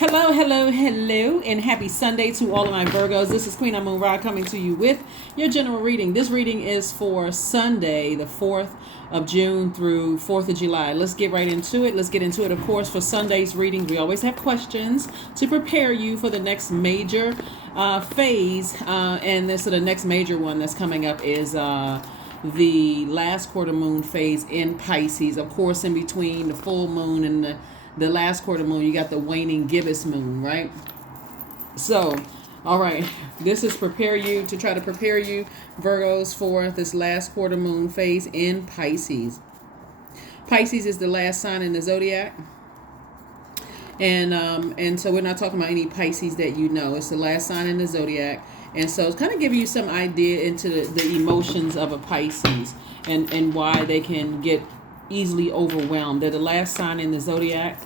Hello, hello, hello, and happy Sunday to all of my Virgos. This is Queen Amun Ra coming to you with your general reading. This reading is for Sunday, the 4th of June through 4th of July. Let's get right into it. Let's get into it. Of course, for Sunday's reading, we always have questions to prepare you for the next major phase. And this, so the next major one that's coming up is the last quarter moon phase in Pisces. Of course, in between the full moon and the last quarter moon, you got the waning gibbous moon, right? So, all right, this is try to prepare you, Virgos, for this last quarter moon phase in Pisces. Pisces is the last sign in the Zodiac. And so we're not talking about any Pisces that you know. It's the last sign in the Zodiac. And so it's kind of give you some idea into the emotions of a Pisces and why they can get easily overwhelmed. They're the last sign in the Zodiac.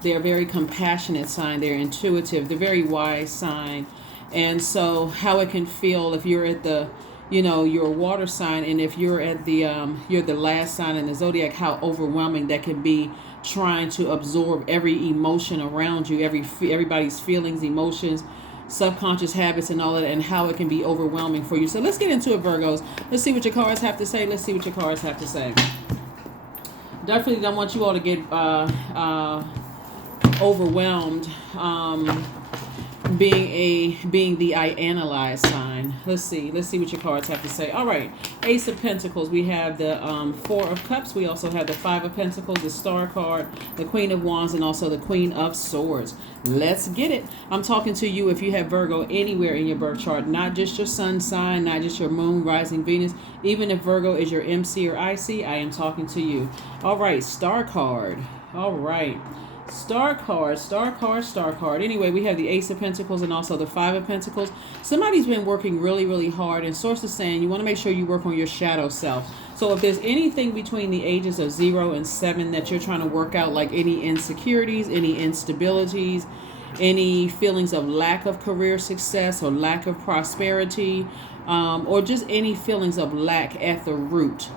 They're a very compassionate sign. They're intuitive. They're a very wise sign. And so how it can feel if you're at the, you're a water sign, and if you're at you're the last sign in the Zodiac, how overwhelming that can be, trying to absorb every emotion around you, everybody's feelings, emotions, subconscious habits, and all of that, and how it can be overwhelming for you. So let's get into it, Virgos. Let's see what your cards have to say. Definitely don't want you all to get overwhelmed, being the I analyze sign. Let's see what your cards have to say. All right, Ace of Pentacles. We have the Four of Cups. We also have the Five of Pentacles, the Star card, the Queen of Wands, and also the Queen of Swords. Let's get it. I'm talking to you if you have Virgo anywhere in your birth chart, not just your sun sign, not just your moon, rising, Venus. Even if Virgo is your MC or IC, I am talking to you. All right, Star card. All right. Star card. Anyway, we have the Ace of Pentacles and also the Five of Pentacles. Somebody's been working really, really hard, and source is saying you want to make sure you work on your shadow self. So if there's anything between the ages of 0 and 7 that you're trying to work out, like any insecurities, any instabilities, any feelings of lack of career success or lack of prosperity, or just any feelings of lack at the root,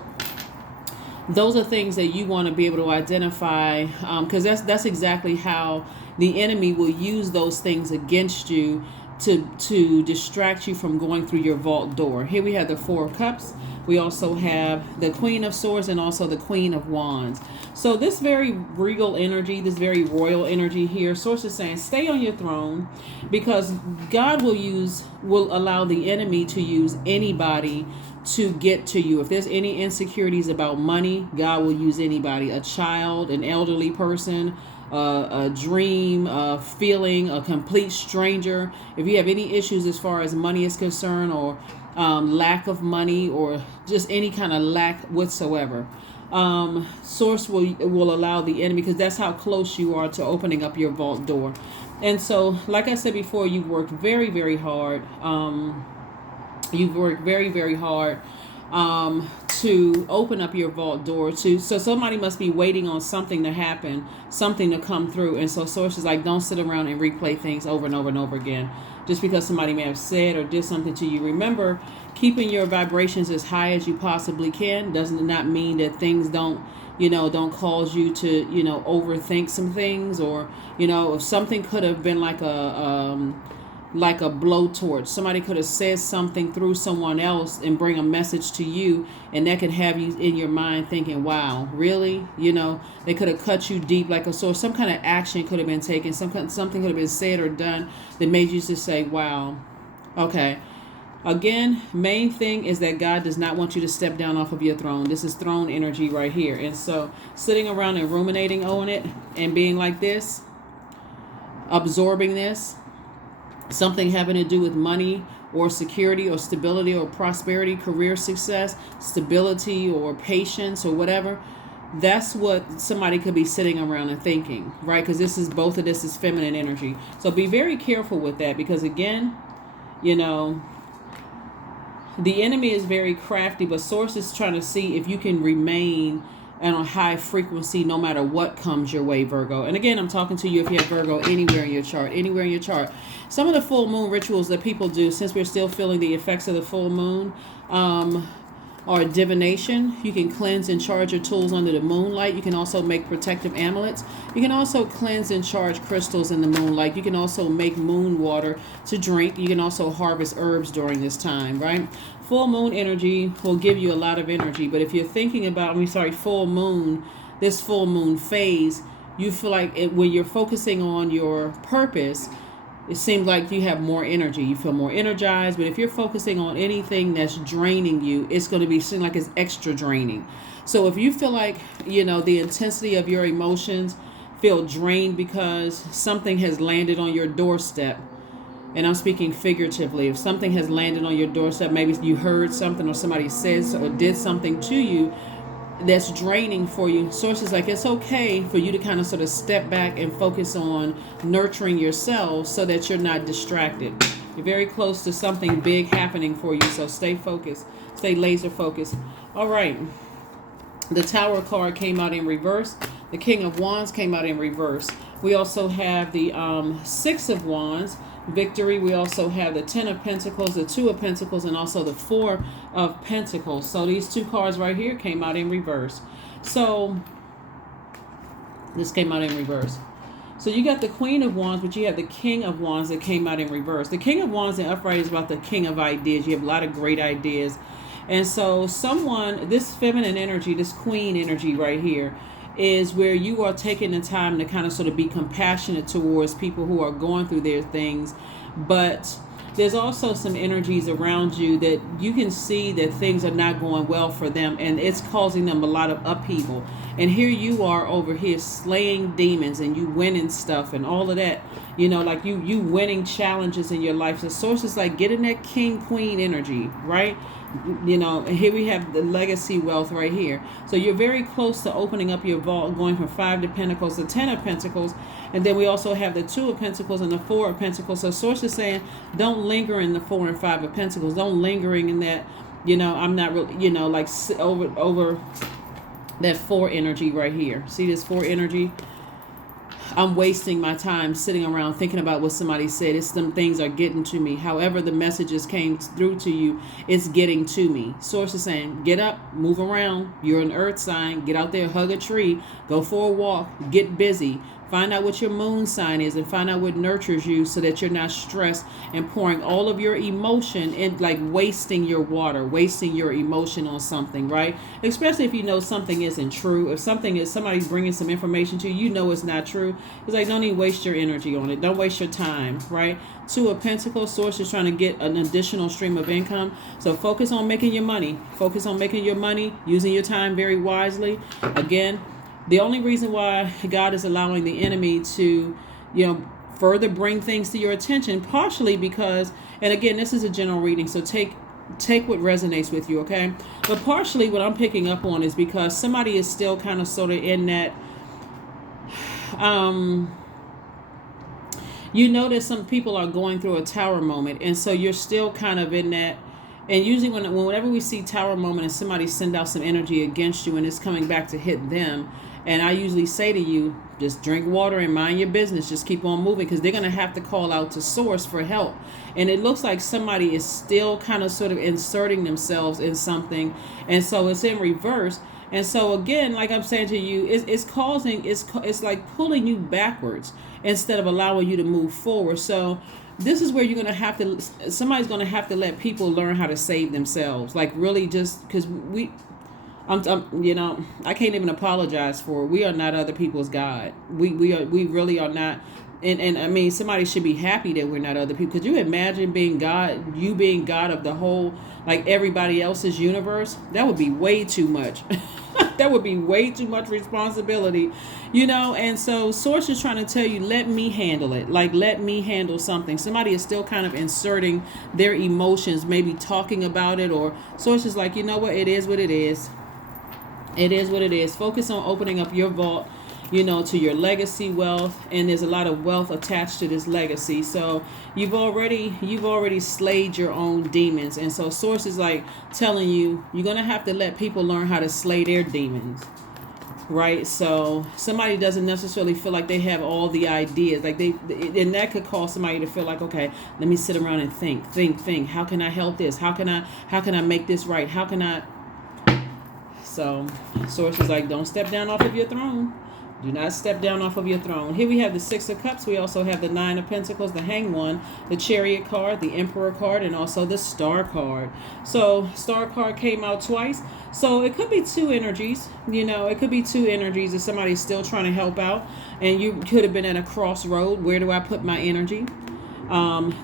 those are things that you want to be able to identify, because that's exactly how the enemy will use those things against you to distract you from going through your vault door. Here we have the Four of Cups. We also have the Queen of Swords and also the Queen of Wands. So this very regal energy, this very royal energy here, source is saying stay on your throne, because God will allow the enemy to use anybody to get to you. If there's any insecurities about money, God will use anybody, a child, an elderly person, a dream, a feeling, a complete stranger. If you have any issues as far as money is concerned, or lack of money, or just any kind of lack whatsoever, source will allow the enemy, because that's how close you are to opening up your vault door. And so, like I said before, you've worked very, very hard. You've worked very, very hard to open up your vault door. So somebody must be waiting on something to happen, something to come through. And so source is like, don't sit around and replay things over and over and over again. Just because somebody may have said or did something to you. Remember, keeping your vibrations as high as you possibly can does not mean that things don't cause you to, overthink some things, or, if something could have been like a blowtorch. Somebody could have said something through someone else and bring a message to you, and that could have you in your mind thinking, wow, really? They could have cut you deep like a sword. Some kind of action could have been taken. Something could have been said or done that made you just say, wow, okay. Again, main thing is that God does not want you to step down off of your throne. This is throne energy right here. And so sitting around and ruminating on it and being like this, absorbing this, something having to do with money or security or stability or prosperity, career success, stability or patience or whatever, that's what somebody could be sitting around and thinking, right? Because both of this is feminine energy. So be very careful with that, because again, the enemy is very crafty, but source is trying to see if you can remain and on high frequency no matter what comes your way, Virgo. And again, I'm talking to you if you have Virgo anywhere in your chart. Some of the full moon rituals that people do, since we're still feeling the effects of the full moon, or divination. You can cleanse and charge your tools under the moonlight. You can also make protective amulets. You can also cleanse and charge crystals in the moonlight. You can also make moon water to drink. You can also harvest herbs during this time, right? Full moon energy will give you a lot of energy, but if you're thinking about, full moon, this full moon phase, you feel like when you're focusing on your purpose, it seems like you have more energy. You feel more energized. But if you're focusing on anything that's draining you, it's going to be seem like it's extra draining. So if you feel like, the intensity of your emotions feel drained because something has landed on your doorstep, and I'm speaking figuratively, if something has landed on your doorstep, maybe you heard something or somebody says or did something to you that's draining for you, sources like it's okay for you to kind of sort of step back and focus on nurturing yourself so that you're not distracted. You're very close to something big happening for you, so stay focused, stay laser focused. All right, the Tower card came out in reverse. The King of Wands came out in reverse. We also have the Six of Wands, victory. We also have the Ten of Pentacles, the Two of Pentacles, and also the Four of Pentacles. So these two cards right here came out in reverse. So this came out in reverse. So you got the Queen of Wands, but you have the King of Wands that came out in reverse. The King of Wands in upright is about the king of ideas. You have a lot of great ideas. And so this feminine energy, this queen energy right here, is where you are taking the time to kind of sort of be compassionate towards people who are going through their things. But there's also some energies around you that you can see that things are not going well for them, and it's causing them a lot of upheaval. And here you are over here slaying demons, and you winning stuff and all of that, like you winning challenges in your life. The source is like getting that king queen energy, right? And here we have the legacy wealth right here. So you're very close to opening up your vault, going from 5 of Pentacles to 10 of Pentacles. And then we also have the 2 of Pentacles and the 4 of Pentacles. So source is saying, don't linger in the 4 and 5 of Pentacles. Don't lingering in that, I'm not really, like over that 4 energy right here. See this 4 energy? I'm wasting my time sitting around thinking about what somebody said. It's them things are getting to me. However the messages came through to you, it's getting to me. Source is saying, get up, move around. You're an earth sign. Get out there, hug a tree, go for a walk, get busy. Find out what your moon sign is and find out what nurtures you so that you're not stressed and pouring all of your emotion in, like wasting your water, wasting your emotion on something, right? Especially if you know something isn't true. If somebody's bringing some information to you, it's not true. It's like, don't even waste your energy on it. Don't waste your time, right? 2 of Pentacles, source is trying to get an additional stream of income. So focus on making your money. Focus on making your money, using your time very wisely. Again, the only reason why God is allowing the enemy to, further bring things to your attention, partially because, and again, this is a general reading, so take what resonates with you, okay? But partially what I'm picking up on is because somebody is still kind of sort of in that, that some people are going through a tower moment, and so you're still kind of in that. And usually whenever we see tower moment and somebody send out some energy against you and it's coming back to hit them, and I usually say to you, just drink water and mind your business. Just keep on moving, because they're going to have to call out to source for help. And it looks like somebody is still kind of sort of inserting themselves in something. And so it's in reverse. And so again, like I'm saying to you, it's like pulling you backwards instead of allowing you to move forward. So this is where somebody's going to have to let people learn how to save themselves. Like really, just because I can't even apologize for it. We are not other people's God. We really are not. And I mean, somebody should be happy that we're not other people. Could you imagine being God, you being God of the whole, like everybody else's universe? That would be way too much. That would be way too much responsibility, and so source is trying to tell you, let me handle it. Like, let me handle something. Somebody is still kind of inserting their emotions, maybe talking about it, or source is like, what? It is what it is. It is what it is. Focus on opening up your vault, to your legacy wealth, and there's a lot of wealth attached to this legacy. So you've already slayed your own demons, and so source is like telling you, you're gonna have to let people learn how to slay their demons, right? So somebody doesn't necessarily feel like they have all the ideas, like and that could cause somebody to feel like, okay, let me sit around and think. How can I help this? How can I make this right? How can I So Source is like, don't step down off of your throne. Do not step down off of your throne. Here we have the Six of Cups. We also have the Nine of Pentacles, the Hanged One, the Chariot card, the Emperor card, and also the Star card. So Star card came out twice. So it could be two energies. It could be two energies if somebody's still trying to help out. And you could have been at a crossroad. Where do I put my energy?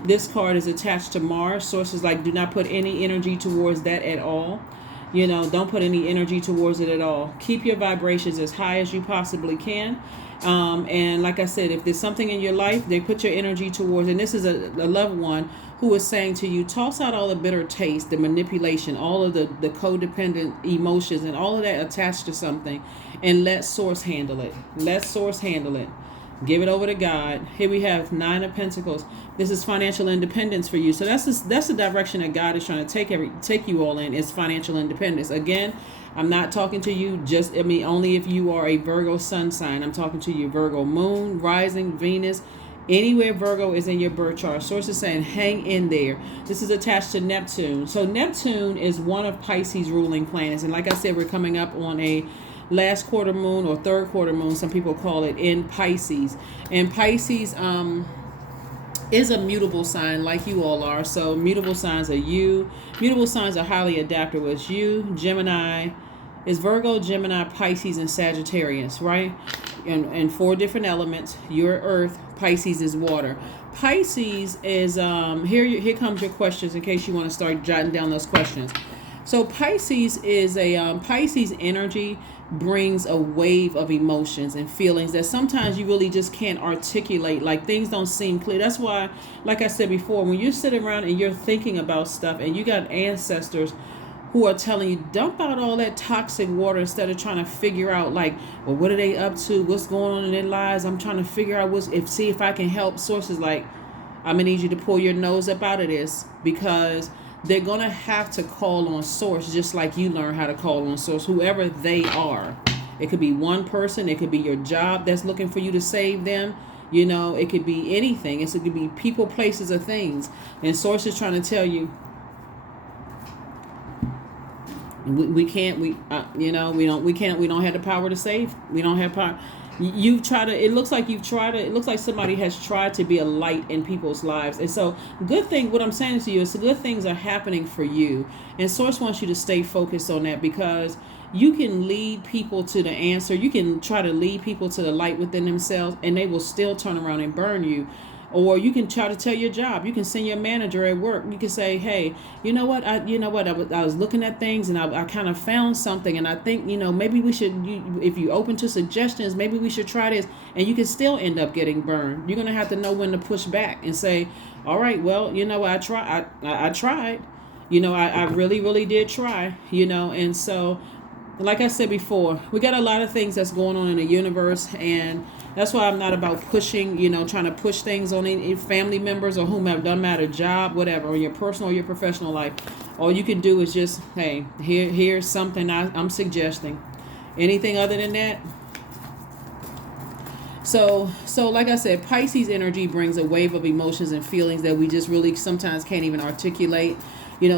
This card is attached to Mars. Source is like, do not put any energy towards that at all. Don't put any energy towards it at all. Keep your vibrations as high as you possibly can. And like I said, if there's something in your life, they put your energy towards, and this is a loved one who is saying to you, toss out all the bitter taste, the manipulation, all of the codependent emotions and all of that attached to something, and let Source handle it. Let Source handle it. Give it over to God. Here we have Nine of Pentacles. This is financial independence for you. So that's the direction that God is trying to take you all in, is financial independence. Again, I'm not talking to you only if you are a Virgo sun sign. I'm talking to you Virgo moon, rising, Venus, anywhere Virgo is in your birth chart. Source is saying, hang in there. This is attached to Neptune. So Neptune is one of Pisces' ruling planets. And like I said, we're coming up on a last quarter moon or third quarter moon, some people call it, in Pisces. And Pisces is a mutable sign like you all are. So mutable signs are you. Mutable signs are highly adaptable. It's you, Gemini, is Virgo, Gemini, Pisces, and Sagittarius, right? And 4 different elements. You're Earth, Pisces is water. Pisces is, here comes your questions in case you want to start jotting down those questions. So Pisces is Pisces energy brings a wave of emotions and feelings that sometimes you really just can't articulate. Like, things don't seem clear. That's why, like I said before, when you sit around and you're thinking about stuff and you got ancestors who are telling you, dump out all that toxic water instead of trying to figure out, like, well, what are they up to? What's going on in their lives? I'm trying to figure out see if I can help. Sources like, I'm gonna need you to pull your nose up out of this, because they're going to have to call on Source, just like you learn how to call on Source, whoever they are. It could be one person. It could be your job that's looking for you to save them. It could be anything. It could be people, places, or things. And Source is trying to tell you, we don't have the power to save. We don't have power. It looks like somebody has tried to be a light in people's lives. And so what I'm saying to you is good things are happening for you. And Source wants you to stay focused on that, because you can lead people to the answer. You can try to lead people to the light within themselves, and they will still turn around and burn you. Or you can try to tell your job. You can send your manager at work. You can say, hey, you know what? I was looking at things, and I kind of found something, and I think, maybe we should, if you're open to suggestions, maybe we should try this. And you can still end up getting burned. You're going to have to know when to push back and say, all right, well, I tried. I really, really did try, and so, like I said before, we got a lot of things that's going on in the universe, and that's why I'm not about pushing, trying to push things on any family members or whomever. Doesn't matter, job, whatever, or your personal or your professional life. All you can do is just, hey, here's something I'm suggesting. Anything other than that? So like I said, Pisces energy brings a wave of emotions and feelings that we just really sometimes can't even articulate.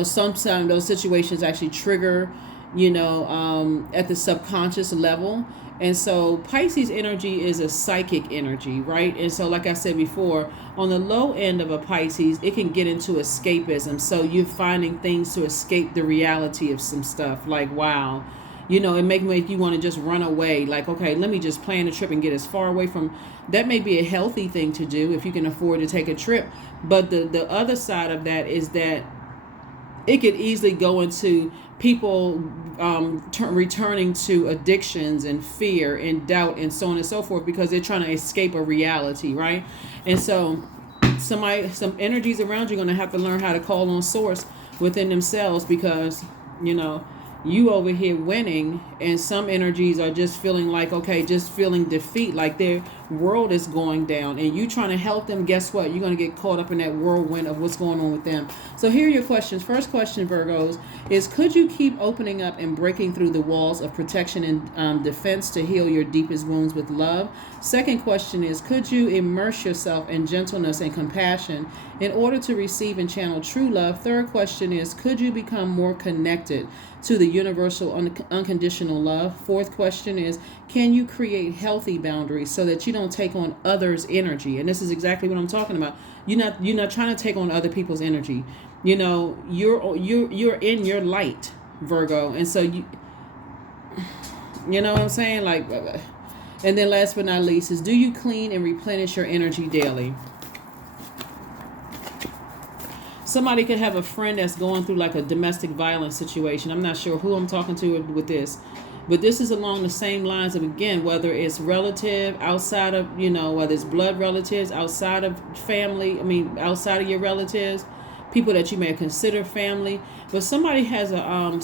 Sometimes those situations actually trigger, at the subconscious level. And so Pisces energy is a psychic energy, right? And so, like I said before, on the low end of a Pisces, it can get into escapism. So you're finding things to escape the reality of some stuff. Like, wow, it make you want to just run away. Like, okay, let me just plan a trip and get as far away from. That may be a healthy thing to do if you can afford to take a trip. But the other side of that is that it could easily go into people returning to addictions and fear and doubt and so on and so forth, because they're trying to escape a reality, right? And so some energies around you are going to have to learn how to call on Source within themselves, because you over here winning, and some energies are just feeling like, okay, just feeling defeat, like they're world is going down and you trying to help them, guess what? You're going to get caught up in that whirlwind of what's going on with them. So here are your questions. First question, Virgos, is could you keep opening up and breaking through the walls of protection and defense to heal your deepest wounds with love? Second question is, could you immerse yourself in gentleness and compassion in order to receive and channel true love? Third question is, could you become more connected to the universal unconditional love? Fourth question is, can you create healthy boundaries so that you don't take on others' energy? And this is exactly what I'm talking about. You're not trying to take on other people's energy. You know, you're in your light, Virgo, and so you know what I'm saying, like. And then last but not least is, do you clean and replenish your energy daily? Somebody could have a friend that's going through like a domestic violence situation. I'm not sure who I'm talking to with this, but this is along the same lines of, again, whether it's relative outside of, you know, whether it's blood relatives outside of family, outside of your relatives, people that you may consider family, but somebody that's going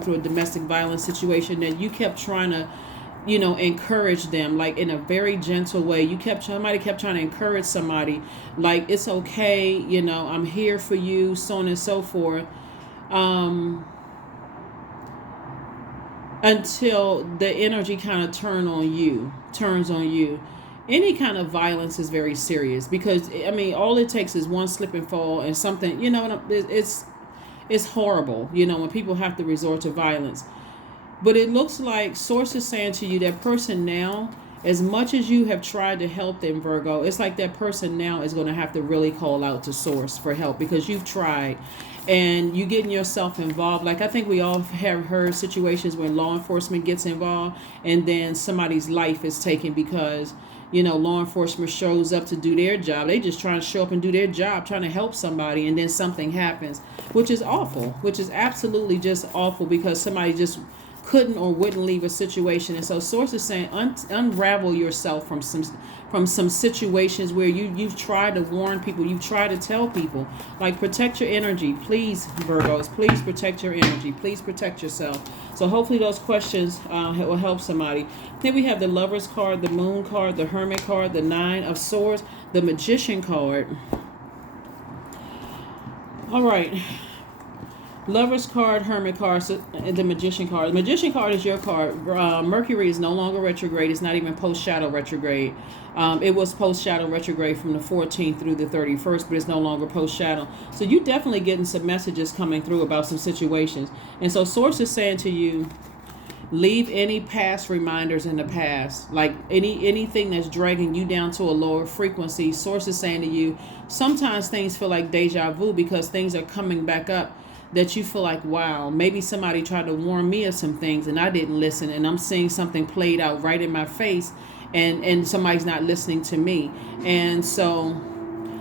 through a domestic violence situation that you kept trying to, you know, encourage them, like in a very gentle way. Somebody kept trying to encourage somebody, like, it's okay, you know, I'm here for you, so on and so forth, until the energy kind of turns on you. Any kind of violence is very serious, because all it takes is one slip and fall and something, you know, it's horrible, you know, when people have to resort to violence. But it looks like Source is saying to you, that person now, as much as you have tried to help them, Virgo, it's like that person now is going to have to really call out to Source for help, because you've tried and you getting yourself involved. Like, I think we all have heard situations when law enforcement gets involved and then somebody's life is taken because, you know, law enforcement shows up to do their job. They just trying to show up and do their job, trying to help somebody, and then something happens, which is awful, which is absolutely just awful, because somebody just couldn't or wouldn't leave a situation. And so Source is saying, unravel yourself from some situations where you've tried to warn people, you've tried to tell people, like, protect your energy, please, Virgos, please protect your energy, please protect yourself. So hopefully those questions will help somebody. Then we have the Lover's card, the Moon card, the Hermit card, the Nine of Swords, the Magician card. All right. Lover's card, Hermit card, the Magician card. The Magician card is your card. Mercury is no longer retrograde. It's not even post-shadow retrograde. It was post-shadow retrograde from the 14th through the 31st, but it's no longer post-shadow. So you definitely getting some messages coming through about some situations. And so Source is saying to you, leave any past reminders in the past, like anything that's dragging you down to a lower frequency. Source is saying to you, sometimes things feel like deja vu because things are coming back up that you feel like, wow, maybe somebody tried to warn me of some things and I didn't listen, and I'm seeing something played out right in my face, and somebody's not listening to me. And so,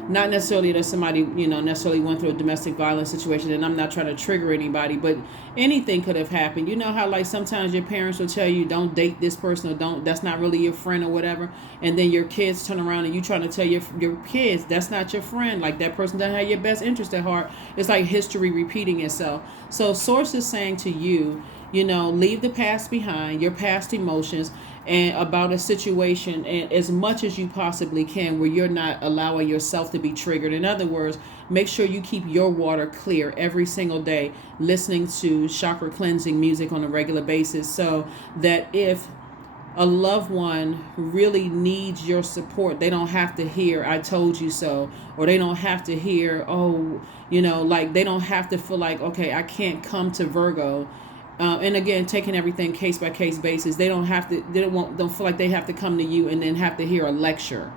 not necessarily that somebody, you know, necessarily went through a domestic violence situation, and I'm not trying to trigger anybody, but anything could have happened. You know how, like, sometimes your parents will tell you, don't date this person, or that's not really your friend or whatever, and then your kids turn around and you trying to tell your kids that's not your friend, like that person doesn't have your best interest at heart. It's like history repeating itself. So Source is saying to you, you know, leave the past behind, your past emotions, and about a situation, and as much as you possibly can, where you're not allowing yourself to be triggered. In other words, make sure you keep your water clear every single day, listening to chakra cleansing music on a regular basis, so that if a loved one really needs your support, they don't have to hear "I told you so," or they don't have to hear, oh, you know, like, they don't have to feel like, okay, I can't come to Virgo. And again, taking everything case by case basis, they don't feel like they have to come to you and then have to hear a lecture.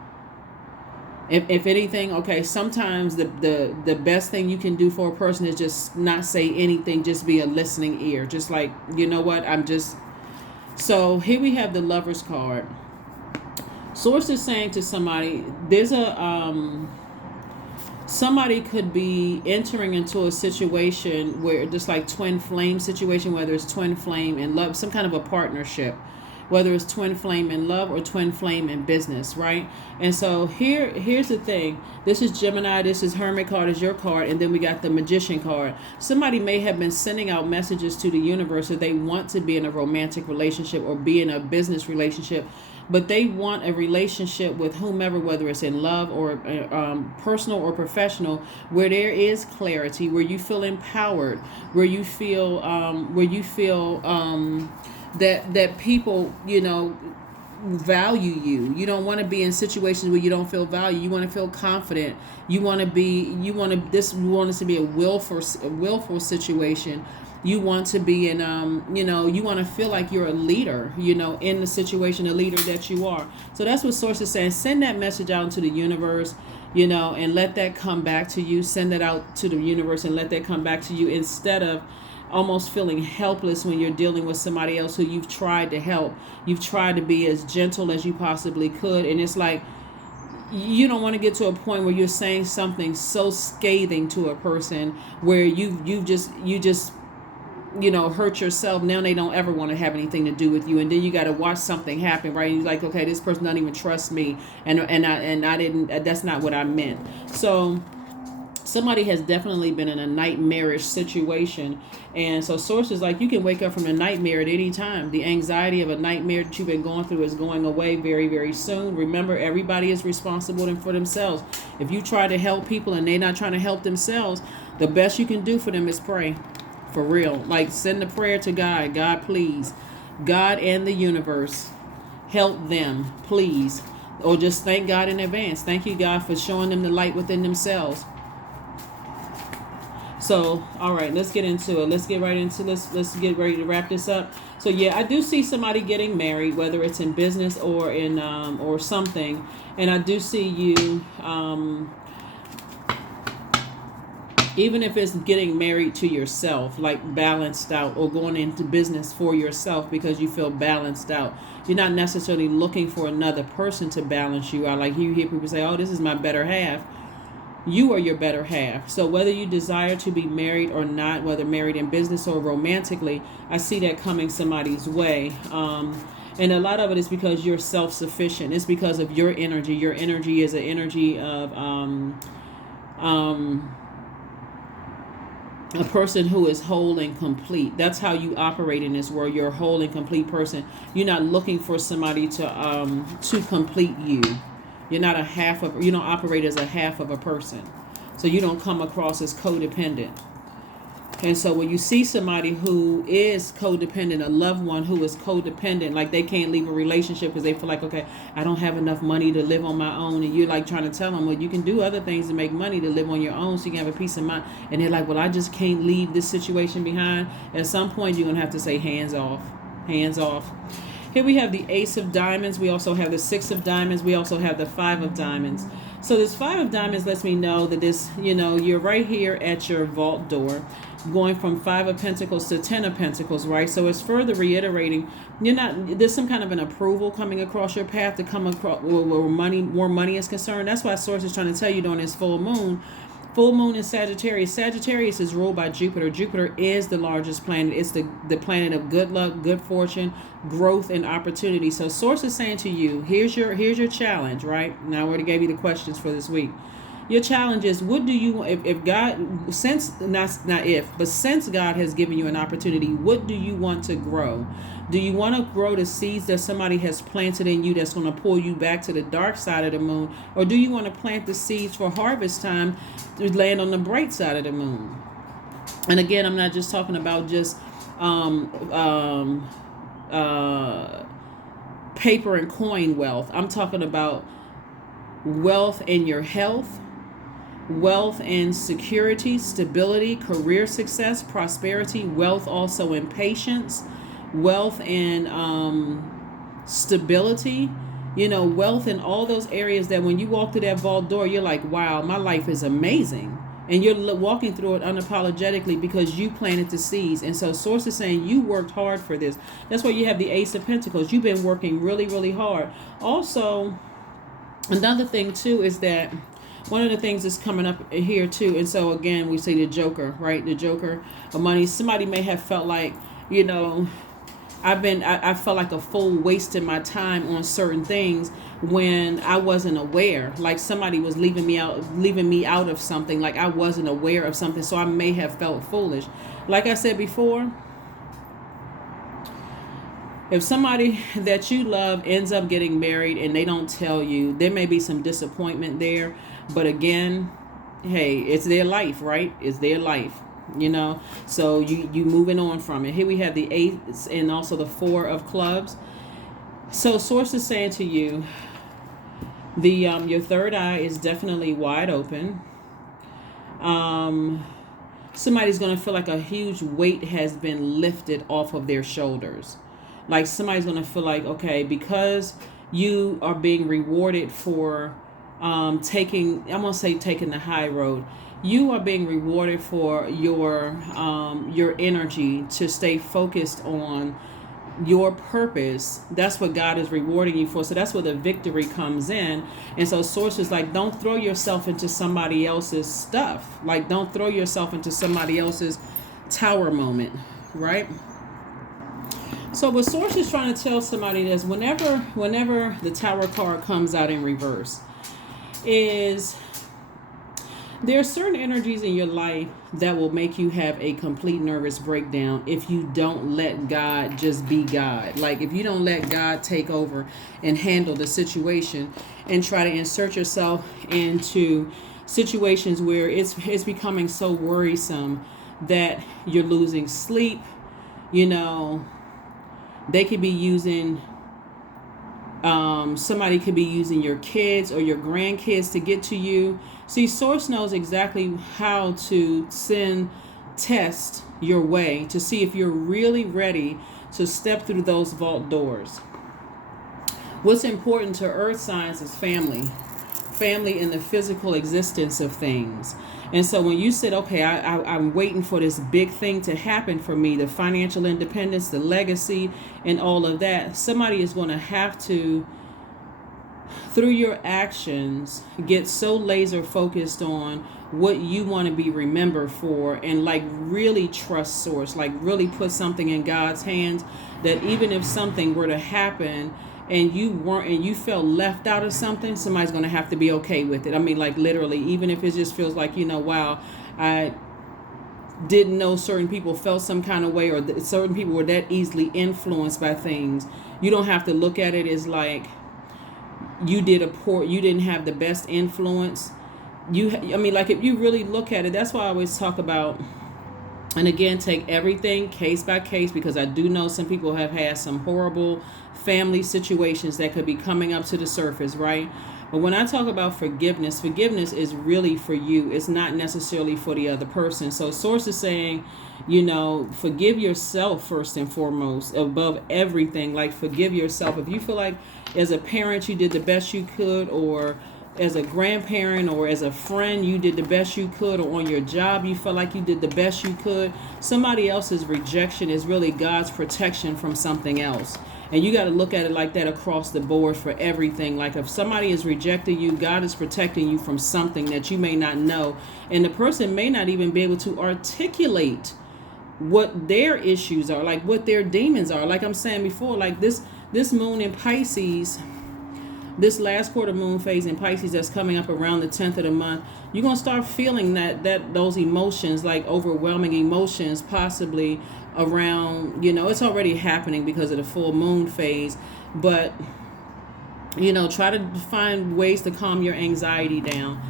If anything, okay, sometimes the best thing you can do for a person is just not say anything, just be a listening ear. Just like, you know what, so here we have the Lover's card. Source is saying to somebody, there's somebody could be entering into a situation where, just like twin flame situation, whether it's twin flame in love, some kind of a partnership, whether it's twin flame in love or twin flame in business, right? And so here's the thing. This is Gemini, this is Hermit card, is your card, and then we got the Magician card. Somebody may have been sending out messages to the universe that they want to be in a romantic relationship or be in a business relationship, but they want a relationship with whomever, whether it's in love or personal or professional, where there is clarity, where you feel empowered, where you feel that people, value you. You don't want to be in situations where you don't feel valued. You want to feel confident. You want this to be a willful situation. You want to be in you want to feel like you're a leader, in the situation, a leader that you are. So that's what Source is saying. Send that message out into the universe, and let that come back to you. Send that out to the universe and let that come back to you, instead of almost feeling helpless when you're dealing with somebody else who you've tried to help. You've tried to be as gentle as you possibly could, and it's like you don't want to get to a point where you're saying something so scathing to a person where you just hurt yourself. Now they don't ever want to have anything to do with you, and then you got to watch something happen, right? And you're like, okay, this person doesn't even trust me, and I didn't. That's not what I meant. So somebody has definitely been in a nightmarish situation. And so Source is like, you can wake up from a nightmare at any time. The anxiety of a nightmare that you've been going through is going away very, very soon. Remember, everybody is responsible for themselves. If you try to help people and they're not trying to help themselves, the best you can do for them is pray. For real. Like, send a prayer to God. God, please. God and the universe, help them, please. Or just thank God in advance. Thank you, God, for showing them the light within themselves. So, all right, let's get into it. Let's get ready to wrap this up. So, yeah, I do see somebody getting married, whether it's in business or in or something. And I do see you, even if it's getting married to yourself, like balanced out, or going into business for yourself because you feel balanced out. You're not necessarily looking for another person to balance you out. Like you hear people say, oh, this is my better half. You are your better half. So whether you desire to be married or not, whether married in business or romantically, I see that coming somebody's way. And a lot of it is because you're self-sufficient. It's because of your energy. Your energy is an energy of a person who is whole and complete. That's how you operate in this world. You're a whole and complete person. You're not looking for somebody to complete you. You don't operate as a half of a person. So you don't come across as codependent. And so when you see somebody who is codependent, a loved one who is codependent, like they can't leave a relationship because they feel like, okay, I don't have enough money to live on my own. And you're like trying to tell them, well, you can do other things to make money to live on your own so you can have a peace of mind. And they're like, well, I just can't leave this situation behind. At some point, you're going to have to say hands off. Hands off. Here we have the Ace of Diamonds. We also have the Six of Diamonds. We also have the Five of Diamonds. So this Five of Diamonds lets me know that this, you're right here at your vault door, going from Five of Pentacles to Ten of Pentacles, right? So it's further reiterating, there's some kind of an approval coming across your path to come across where more money is concerned. That's why Source is trying to tell you during this full moon. Full moon in Sagittarius. Sagittarius is ruled by Jupiter. Jupiter is the largest planet. It's the planet of good luck, good fortune, growth, and opportunity. So Source is saying to you, here's your challenge, right? Now I already gave you the questions for this week. Your challenge is, what do you, if God, since God has given you an opportunity, what do you want to grow? Do you want to grow the seeds that somebody has planted in you that's going to pull you back to the dark side of the moon? Or do you want to plant the seeds for harvest time to land on the bright side of the moon? And again, I'm not just talking about just paper and coin wealth. I'm talking about wealth in your health, wealth and security, stability, career success, prosperity, wealth also in patience, wealth and stability, wealth in all those areas that when you walk through that vault door, you're like, wow, my life is amazing. And you're walking through it unapologetically because you planted the seeds. And so Source is saying you worked hard for this. That's why you have the Ace of Pentacles. You've been working really, really hard. Also, another thing too is that one of the things that's coming up here too, and so again we see the Joker, right? The Joker of money. Somebody may have felt like, I felt like a fool wasting my time on certain things when I wasn't aware. Like somebody was leaving me out of something. Like I wasn't aware of something, so I may have felt foolish. Like I said before, If somebody that you love ends up getting married and they don't tell you, there may be some disappointment there. But again, hey, it's their life, right? It's their life, you know. So you moving on from it. Here we have the 8 and also the 4 of clubs. So source is saying to you, the your third eye is definitely wide open. Somebody's going to feel like a huge weight has been lifted off of their shoulders. Like somebody's going to feel like, okay, because you are being rewarded for taking the high road. You are being rewarded for your energy to stay focused on your purpose. That's what God is rewarding you for. So that's where the victory comes in. And so source is like, don't throw yourself into somebody else's stuff. Like, don't throw yourself into somebody else's tower moment, right? So what source is trying to tell somebody is whenever the tower card comes out in reverse, is there are certain energies in your life that will make you have a complete nervous breakdown if you don't let God just be God. Like if you don't let God take over and handle the situation and try to insert yourself into situations where it's becoming so worrisome that you're losing sleep. You know, they could be using somebody could be using your kids or your grandkids to get to you. See, source knows exactly how to send tests your way to see if you're really ready to step through those vault doors. What's important to earth signs is family in the physical existence of things. And so when you said, okay, I'm waiting for this big thing to happen for me, the financial independence, the legacy, and all of that, somebody is going to have to, through your actions, get so laser focused on what you want to be remembered for, and like really trust source, like really put something in God's hands, that even if something were to happen and you felt left out of something, somebody's going to have to be okay with it. I mean, like literally, even if it just feels like, you know, wow, I didn't know certain people felt some kind of way, or certain people were that easily influenced by things. You don't have to look at it as like you didn't have the best influence. Like if you really look at it, that's why I always talk about, and again, take everything case by case, because I do know some people have had some horrible family situations that could be coming up to the surface, right? But when I talk about forgiveness is really for you. It's not necessarily for the other person. So source is saying, you know, forgive yourself first and foremost, above everything. Like forgive yourself. If you feel like as a parent you did the best you could, or as a grandparent or as a friend you did the best you could, or on your job you felt like you did the best you could, somebody else's rejection is really God's protection from something else. And you got to look at it like that across the board for everything. Like if somebody is rejecting you, God is protecting you from something that you may not know. And the person may not even be able to articulate what their issues are, like what their demons are. Like I'm saying before, like this moon in Pisces, this last quarter moon phase in Pisces that's coming up around the 10th of the month, you're going to start feeling that those emotions, like overwhelming emotions, possibly around, you know, it's already happening because of the full moon phase. But, you know, try to find ways to calm your anxiety down.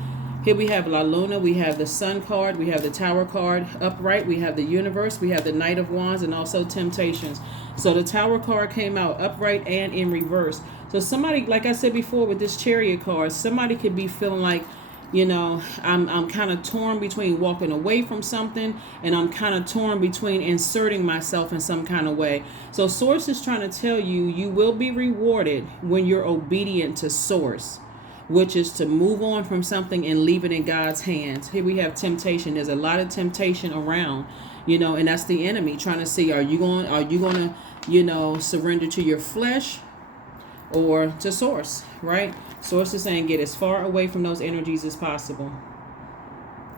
Here we have La Luna, we have the Sun card, we have the Tower card upright, we have the Universe, we have the Knight of Wands, and also Temptations. So the Tower card came out upright and in reverse. So somebody, like I said before with this Chariot card, somebody could be feeling like, you know, I'm kind of torn between walking away from something, and I'm kind of torn between inserting myself in some kind of way. So source is trying to tell you, you will be rewarded when you're obedient to source, which is to move on from something and leave it in God's hands. Here we have temptation. There's a lot of temptation around, you know, and that's the enemy trying to see, are you going to, you know, surrender to your flesh or to source, right? Source is saying get as far away from those energies as possible.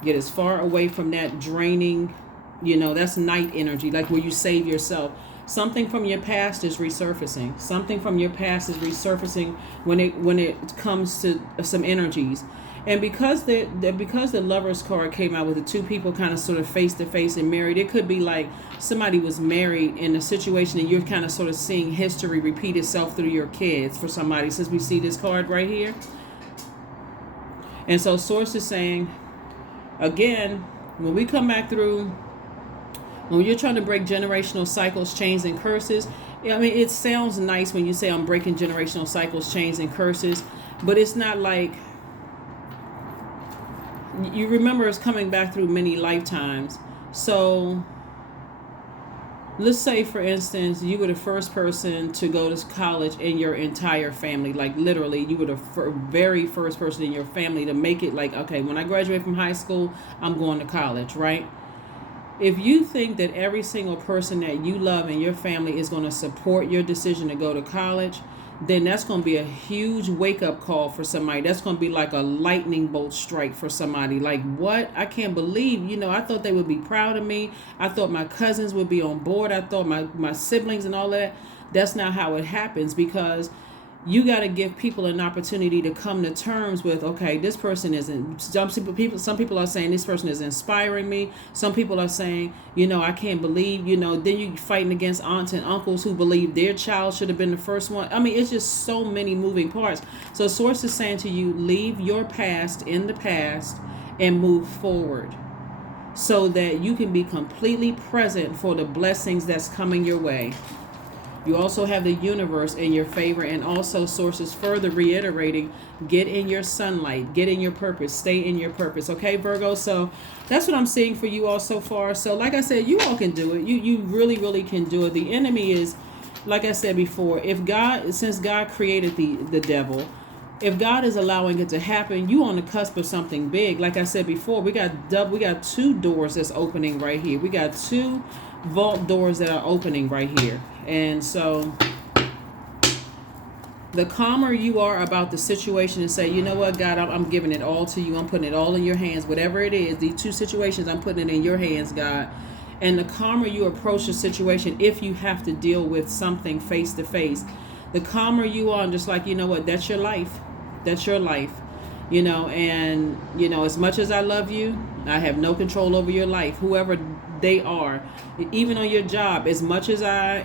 Get as far away from that draining, you know, that's night energy, like where you save yourself. Something from your past is resurfacing. Something from your past is resurfacing when it comes to some energies. And because the Lovers card came out with the two people kind of sort of face to face and married, it could be like somebody was married in a situation and you're kind of sort of seeing history repeat itself through your kids for somebody, since we see this card right here. And so Source is saying, again, when we come back through, when you're trying to break generational cycles, chains, and curses, I mean, it sounds nice when you say I'm breaking generational cycles, chains, and curses, but it's not like, you remember it's coming back through many lifetimes. So let's say, for instance, you were the first person to go to college in your entire family. Like literally, you were the very first person in your family to make it like, okay, when I graduate from high school, I'm going to college, right? If you think that every single person that you love in your family is going to support your decision to go to college, then that's going to be a huge wake-up call for somebody. That's going to be like a lightning bolt strike for somebody. Like, what? I can't believe, I thought they would be proud of me. I thought my cousins would be on board. I thought my siblings and all that. That's not how it happens, because you got to give people an opportunity to come to terms with, okay, this person isn't, some people are saying this person is inspiring me. Some people are saying, I can't believe, then you fighting against aunts and uncles who believe their child should have been the first one. I mean, it's just so many moving parts. So Source is saying to you, leave your past in the past and move forward so that you can be completely present for the blessings that's coming your way. You also have the universe in your favor, and also Sources further reiterating, get in your sunlight, get in your purpose, stay in your purpose. Okay, Virgo? So that's what I'm seeing for you all so far. So like I said, you all can do it. You really, really can do it. The enemy is, like I said before, since God created the devil, if God is allowing it to happen, you on the cusp of something big. Like I said before, we got two doors that's opening right here. We got two vault doors that are opening right here. And so the calmer you are about the situation and say, you know what, God, I'm giving it all to you. I'm putting it all in your hands. Whatever it is, these two situations, I'm putting it in your hands, God. And the calmer you approach the situation, if you have to deal with something face to face, the calmer you are, and just like, you know what, that's your life. That's your life. And as much as I love you, I have no control over your life, whoever they are. Even on your job, as much as I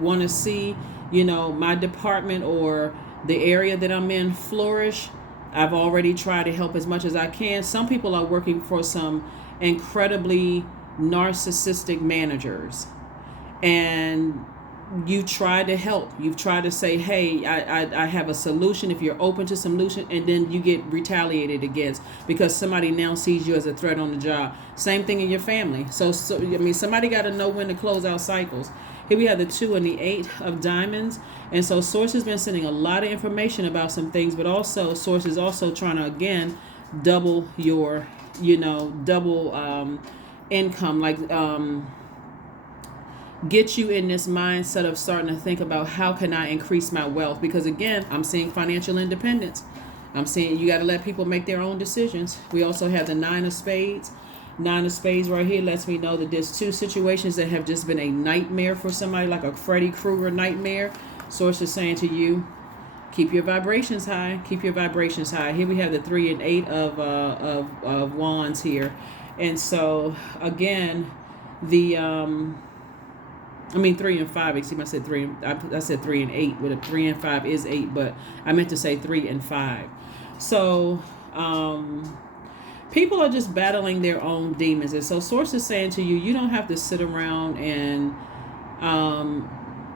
want to see, my department or the area that I'm in flourish, I've already tried to help as much as I can. Some people are working for some incredibly narcissistic managers, and you try to help. You've tried to say, hey, I have a solution if you're open to solution, and then you get retaliated against because somebody now sees you as a threat on the job. Same thing in your family. So somebody got to know when to close out cycles. Here we have the 2 and the 8 of diamonds. And so Source has been sending a lot of information about some things, but also Source is also trying to, again, double your, income, like, get you in this mindset of starting to think about how can I increase my wealth? Because again, I'm seeing financial independence. I'm seeing you got to let people make their own decisions. We also have the 9 of spades. 9 of spades right here lets me know that there's two situations that have just been a nightmare for somebody, like a Freddy Krueger nightmare. Source is saying to you, keep your vibrations high. Keep your vibrations high. Here we have the 3 and 8 of wands here. And so again, the 3 and 5. Excuse me, I said 3. I said 3 and 8. With a 3 and 5 is 8, but I meant to say 3 and 5. So people are just battling their own demons, and so Source is saying to you, you don't have to sit around and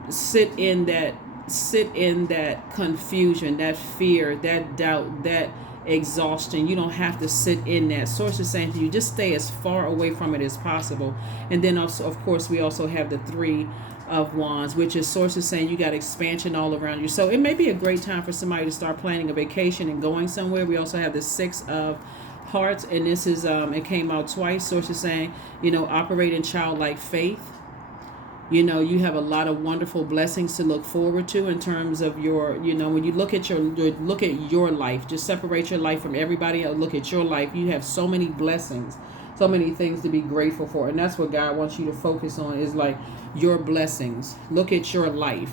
sit in that confusion, that fear, that doubt, that exhaustion. You don't have to sit in that. Source is saying to you, just stay as far away from it as possible. And then also, of course, we also have the 3 of wands, which is Source is saying you got expansion all around you. So it may be a great time for somebody to start planning a vacation and going somewhere. We also have the 6 of hearts, and this is it came out twice. Source is saying, operate in childlike faith. You have a lot of wonderful blessings to look forward to in terms of your, when you look at your life, just separate your life from everybody else. Look at your life. You have so many blessings, so many things to be grateful for. And that's what God wants you to focus on, is like your blessings. Look at your life.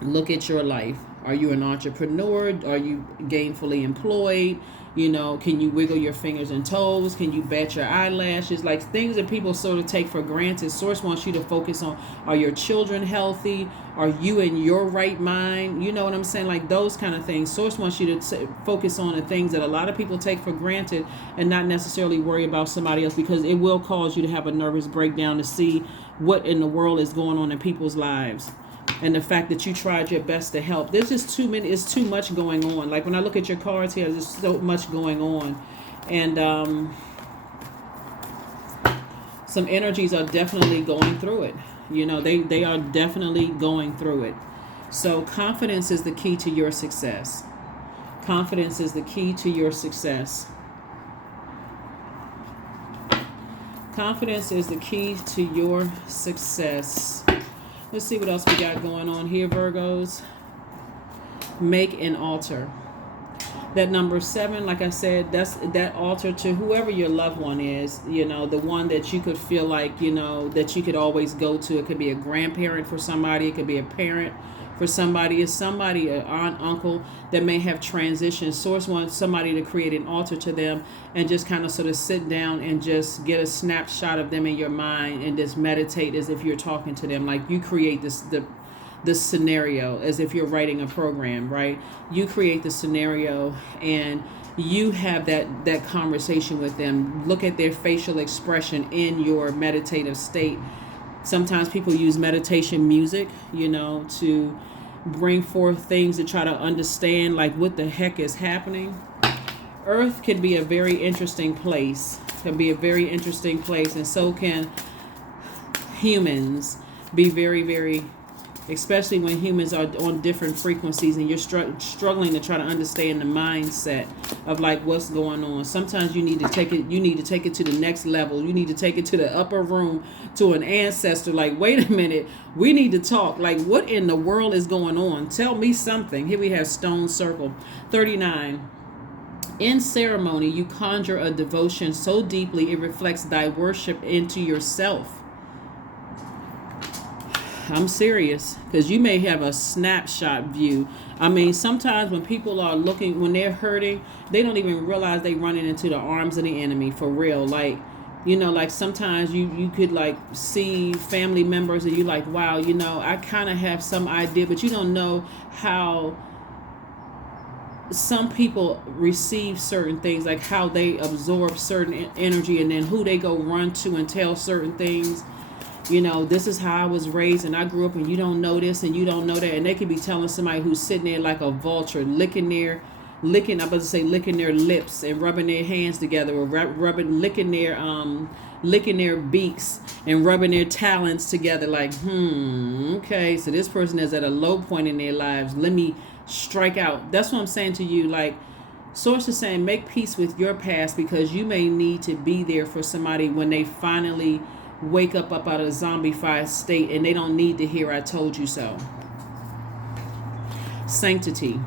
Look at your life. All Are you an entrepreneur? Are you gainfully employed? You know, can you wiggle your fingers and toes? Can you bat your eyelashes? Like things that people sort of take for granted. Source wants you to focus on, are your children healthy? Are you in your right mind? You know what I'm saying? Like those kind of things. Source wants you to focus on the things that a lot of people take for granted and not necessarily worry about somebody else, because it will cause you to have a nervous breakdown to see what in the world is going on in people's lives. And the fact that you tried your best to help. There's just it's too much going on. Like when I look at your cards here, there's so much going on. And some energies are definitely going through it. You know, they are definitely going through it. So confidence is the key to your success. Confidence is the key to your success. Confidence is the key to your success. Let's see what else we got going on here, Virgos. Make an altar. That number 7, like I said, that's that altar to whoever your loved one is. You know, the one that you could feel like, you know, that you could always go to. It could be a grandparent for somebody. It could be a parent for somebody. It's somebody, an aunt, uncle that may have transitioned. Source wants somebody to create an altar to them and just kind of sort of sit down and just get a snapshot of them in your mind and just meditate as if you're talking to them. Like you create this scenario as if you're writing a program, right? You create the scenario and you have that conversation with them. Look at their facial expression in your meditative state. Sometimes people use meditation music, you know, to bring forth things to try to understand like what the heck is happening. Earth can be a very interesting place. And so can humans be very, very, especially when humans are on different frequencies and you're struggling to try to understand the mindset of like what's going on. Sometimes you need to take it to the next level. You need to take it to the upper room to an ancestor. Like, wait a minute, we need to talk. Like, what in the world is going on? Tell me something. Here we have stone circle. 39. In ceremony, you conjure a devotion so deeply it reflects thy worship into yourself. I'm serious, because you may have a snapshot view. I mean, sometimes when people are looking, when they're hurting, they don't even realize they running into the arms of the enemy for real. Like, you know, like sometimes you could like see family members and you like, wow, you know, I kind of have some idea, but you don't know how some people receive certain things, like how they absorb certain energy and then who they go run to and tell certain things. You know, this is how I was raised and I grew up and you don't know this and you don't know that. And they could be telling somebody who's sitting there like a vulture, licking their lips and rubbing their hands together, or licking their beaks and rubbing their talons together like, okay, so this person is at a low point in their lives. Let me strike out. That's what I'm saying to you. Like, Source is saying, make peace with your past, because you may need to be there for somebody when they finally wake up out of a zombified state and they don't need to hear I told you so. Sanctity.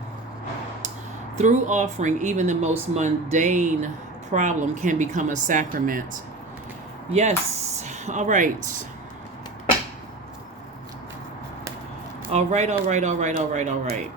Through offering, even the most mundane problem can become a sacrament. Yes. All right. All right.